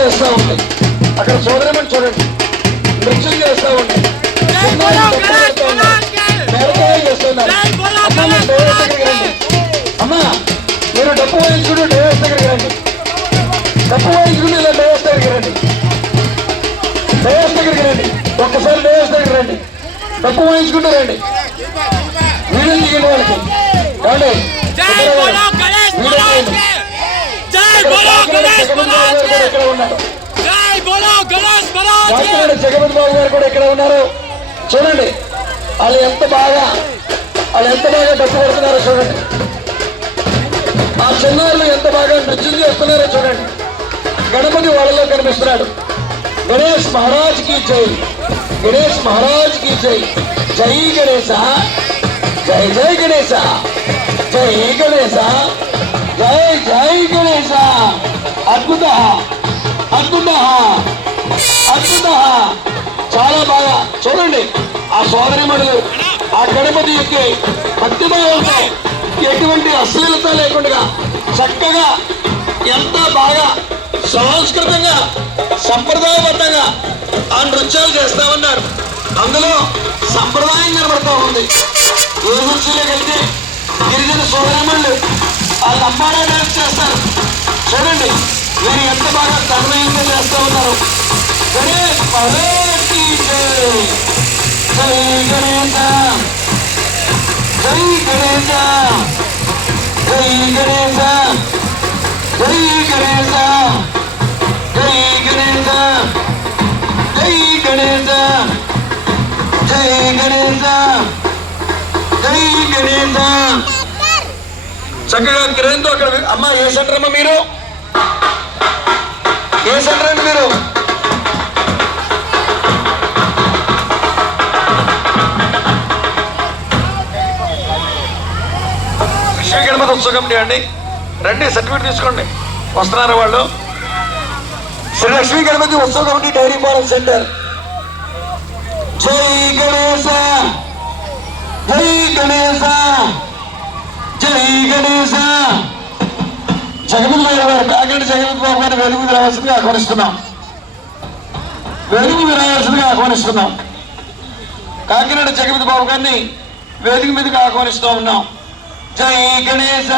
చేస్తా ఉంది. అక్కడ సోదరమని చూడండి, నృత్యం చేస్తా ఉంది, చేస్తున్నారు. అమ్మా మీరు డప్పు వాయించుకుంటూ డేవస్ దగ్గరికి రండి, డప్పు వాయించుకుంటూ ఇలా డేవస్ దగ్గరికి రండి, డేవస్ దగ్గరికి రండి, ఒక్కసారి డేవస్ దగ్గరికి రండి, డప్పు వాయించుకుంటూ రండి. వీడియో తీయండి వాళ్ళకి కాండి. ఇక్కడ ఉన్నారు జగపతి బాబు గారు కూడా ఇక్కడ ఉన్నారు. చూడండి వాళ్ళు ఎంత బాగా డబ్బు కొడుతున్నారో చూడండి. ఆ చిన్నారులు ఎంత బాగా నృత్యం చేస్తున్నారో చూడండి. గణపతి వాళ్ళలో కనిపిస్తున్నాడు. గణేష్ మహారాజ్ కి జై, గణేష్ మహారాజ్ కి జై. జై గణేశ, జై జై గణేశ, జై గణేశ, జై జై గణేశ. అద్భుత అద్భుత అద్భుత. చాలా బాగా చూడండి. ఆ సోదరిమణులు ఆ గణపతి యొక్క భక్తిభావంతో ఎటువంటి అశ్లీలత లేకుండా చక్కగా ఎంత బాగా సంస్కృతంగా సంప్రదాయబద్ధంగా ఆ నృత్యాలు చేస్తా ఉన్నారు. అందులో సంప్రదాయం కనబడతా ఉంది. ఏజెన్సీలోకి వెళ్తే గిరిజన సోదరిమణులు ఆ లంబాడా డాన్స్ చేస్తారు. చూడండి వీరు ఎంత బాగా తన్మయంగా చేస్తా ఉన్నారు. గణేష్ మహారాజ్ జై, జై గణేశ, జై గణేశ, జై గణేశ, జై గణేశ, జై గణేశ, జై గణేశ, జై గణేశ, జై గణేశ. చక్కగా కిరణ్తో అక్కడ అమ్మ ఏ సెంటర్ అమ్మ మీరు? ఏ సెంటర్ అండి మీరు? శ్రీ గణపతి ఉత్సవ కమిటీ అండి, రండి సర్టిఫికేట్ తీసుకోండి. వస్తున్నారు వాళ్ళు. శ్రీ లక్ష్మీ గణపతి ఉత్సవ కమిటీ డైరీ ఫారం సెంటర్. జై గణేశ, జై గణేశ, జై గణేశ. జగపతి బాబు గారు, కాకినాడ జగపతి బాబు గారిని వెలుగు మీద రావాల్సిందిగా ఆహ్వానిస్తున్నాం. వెలుగు మీద రావాల్సిందిగా ఆహ్వానిస్తున్నాం. కాకినాడ జగపతి బాబు గారిని వేదిక మీదకి ఆహ్వానిస్తూ ఉన్నాం. జై గణేశ.